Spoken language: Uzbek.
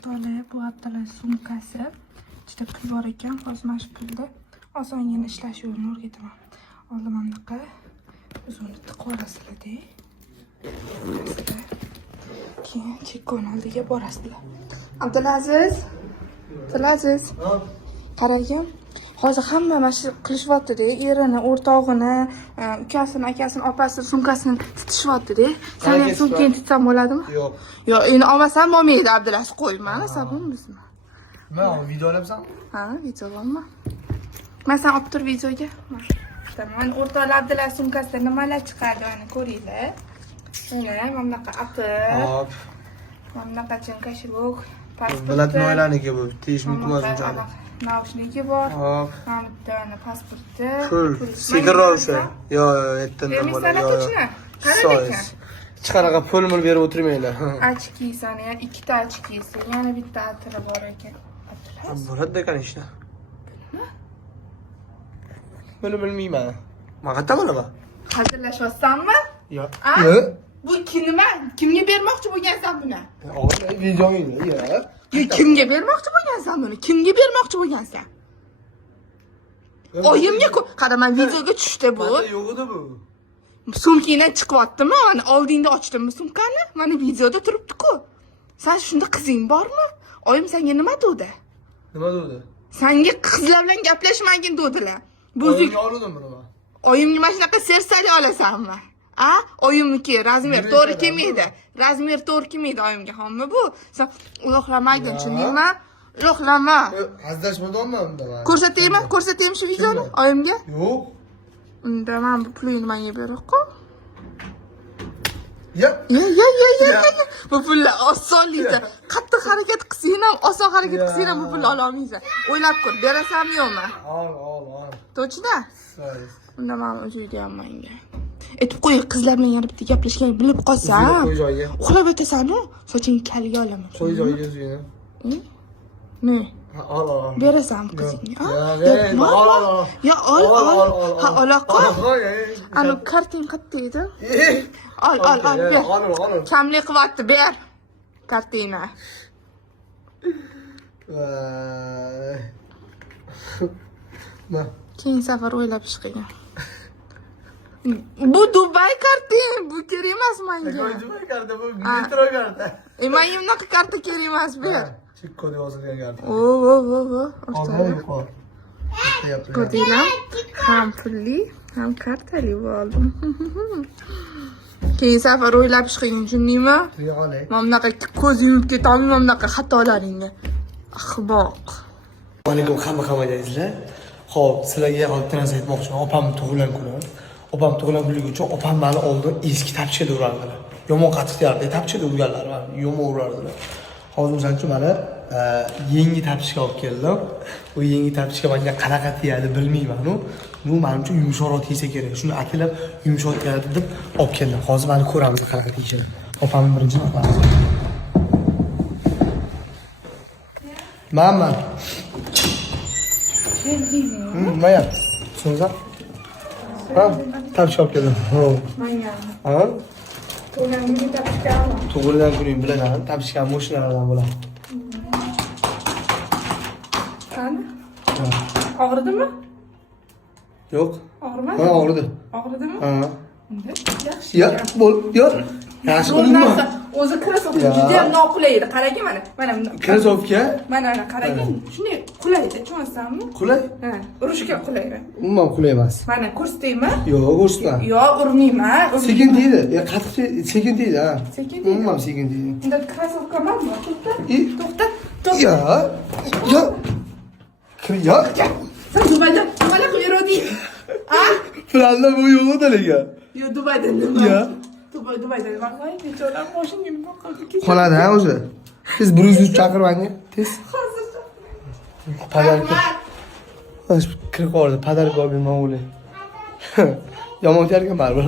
Xitoyli bu haftalar sumkasi. Juda pul bor ekan, hozir mana shu pulda osongina ishlash yo'lini o'rgataman. Oldin mana bunaqa uzunni tiqib olasizlar-da. Keyin chekkoni oldiga borasizlar. Abdulaziz. Qaragin. Hozir hamma mana shu qilishyapti-da, erini, o'rtog'ini, ukasini, akasini, opasini sumkasini titishyapti-da. Sen ham sumkangni titsam bo'ladimi? Yo'q. Yo'q, endi olmasam bo'lmaydi, Abdulaziz, qo'y. Mana sabun bizmi? Men video olamsan? Ha, video olamman. Men sen olib tur videoga. Tamam, o'rtoqlar Abdulaziz sumkasida nimalar chiqadi, mana ko'ringlar. Mana bunaqa apel. Hop. Mana bunaqa chinkashilok, pasport. Bilatnoylarniki bu. Tegishmi unchalik. Naushniki bor. Hop. Mana bitta pasporti. Pul. Sigirlar o'sha. Yo, aytdim bo'ladi. Qarang. Hech qanaqa pul berib o'tirmanglar. Ochkisani, ham ikkita ochkisi, yana bitta atiri bor ekan. Bo'ladi ekan ishda. Buni bilmayman. Maqata bunaqa? Hazillashyapsanmi? Yo'q. Bu nima? Kimga bermoqchi bo'lgansan buni? Videoingni, yo'q. Kimga bermoqchi bo'lgansan buni? Kimga bermoqchi bo'lgansan? Oyimga qaraman, videoga tushdi bu. Yo'q edi bu. Sumkangdan chiqyaptimi? Mana oldingda ochdimmi sumkani? Mana videoda turibdi-ku. Sen shunda qizing bormi? Oyim senga nima dedi? Nima dedi? Senga qizlar bilan gaplashmagin dedilar. Oyimga oldim buni. Oyimga mana shunaqa sersali olasanmi? A? Oyimniki razmer to'g'ri kelmaydi. Razmer to'g'ri kelmaydi oyimga, hamma bu. Sen uloqlamagin, tushundingmi? Uloqlama. Hazillashmadimmi unda? Ko'rsataymi shu videoni oyimga? Yo'q. Unda men bu pulni menga berib-ku. Ya. Bu pullar osonlikda. Qattiq harakat qilsang ham, oson harakat qilsang ham bu pulni ola olmaysan. O'ylab ko'r, berasanmi yo'qmi? Ol. To'g'ri-da? Unda men o'zim menga. Aytib qo'y, qizlar bilan yana bitta gaplashgan bilib qolsam. Uxlab yotasan-ku, sochingni kaliga olaman. Qo'y joyiga o'zingni. Ne? Ol. Berasanmi qizingga? Ol. Ya ol. Ha, oloqa. Ana karting qayerda edi? Ol, ber. Ol. Kamlik qilyapti, ber. Kartina. Ma. Keyin safar o'ylab ish qilgan. Bu Dubay kartin, bu kerak emas menga. Dubay karta bu, metro karta. Menga bunaqa karta kerak emas, ber. Chekkoda yozilgan karta. O. Ko'rdinglar? Ham pulli, ham kartali bo'ldim. Keyin safar o'ylab ish qilgan, tushundingmi? Yo'qolay. Mana bunaqa ko'z yumib ketolmayman bunaqa xatolaringga. Ahmoq. Alaykum, hamma deysizlar. Xo'p, sizlarga iltimos aytmoqchiman. Opam tug'ilgan kuni. Opam tug'ilgan kunligi uchun opam meni oldin eski tapchada urardilar. Yomon qattiq deyardi, tapchada urganlar meni, yomon urardilar. Hozir o'shaning uchun mana yangi tapchka olib keldim. Bu yangi tapchka menga qanaqa tegadi bilmayman-ku. Bu men uchun yumshoqroq tegsa kerak. Shuni atilab yumshoq tegadi deb olib keldim. Hozir mana ko'ramiz qanaqa tegishini. Opamning birinchi nafasi. Mama. Maya. So'ngra. Ha, tapchka olib keldim. Menga. Ha? Tug'ilgan Tug'ilgan kuning bilan tapchka mashinalardan bo'ladi. qani? Og'ridimi? Yo'q. Og'rimadi? Ha, og'ridi. Og'ridimi? Ha. Yaxshi. Yo'q, yo'q. Yaxshi umuman. O'zi krasovka juda ham noqulay edi. Qarang mana. Mana Krasovka? mana qarang. Shunday qulay edi, tushunasizmi? Qulay? Ha, urishga qulay. Umuman qulay emas. Mana ko'rsataymi? Yo'q, ko'rsatma. Yo'q, urmayman. Sekin deydi. Qattiq sekin deydi, ha. Sekin deydi. Umuman sekin deydi. Unda krasovka bormi? To'xta. Yo'q. Yo'q. Sen Dubayda nimalar qilib yurarding? Ha? Planda bu yo'q edi. Yo'q, Dubayda nima? Yo'q. Dubayda nima qilay? Bechoralar mashinaga nima qildi? Qoladi ha o'zi. Siz 100 chaqirib manga. Tez. Hozircha. Padarka. Kirib qoldi. Padarka olib men o'ylay. Yomon tergan baribir.